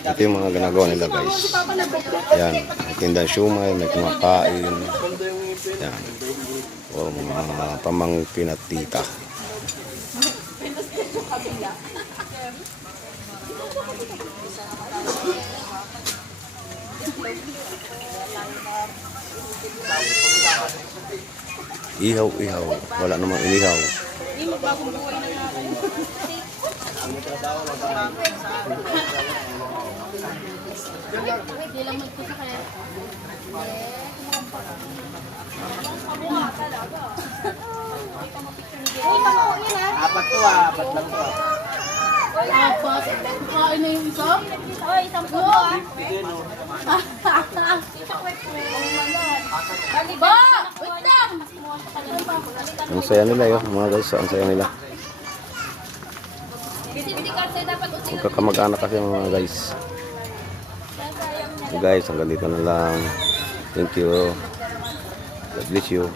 Ito yung mga ginagawa nila guys. Yan, may tindahan siumay, may kumakain. Yan. O mga pamangkin at tita. Ihaw. Wala namang inihaw. Apat lang to. Apat? Kain na yung isa? Oy, 10 po ah. Ba! Wait lang! Ang saya nila yun, mga guys. Ang saya nila. Magkakamag-anak kasi mga guys. So guys, hanggang dito na lang. Thank you. God bless you.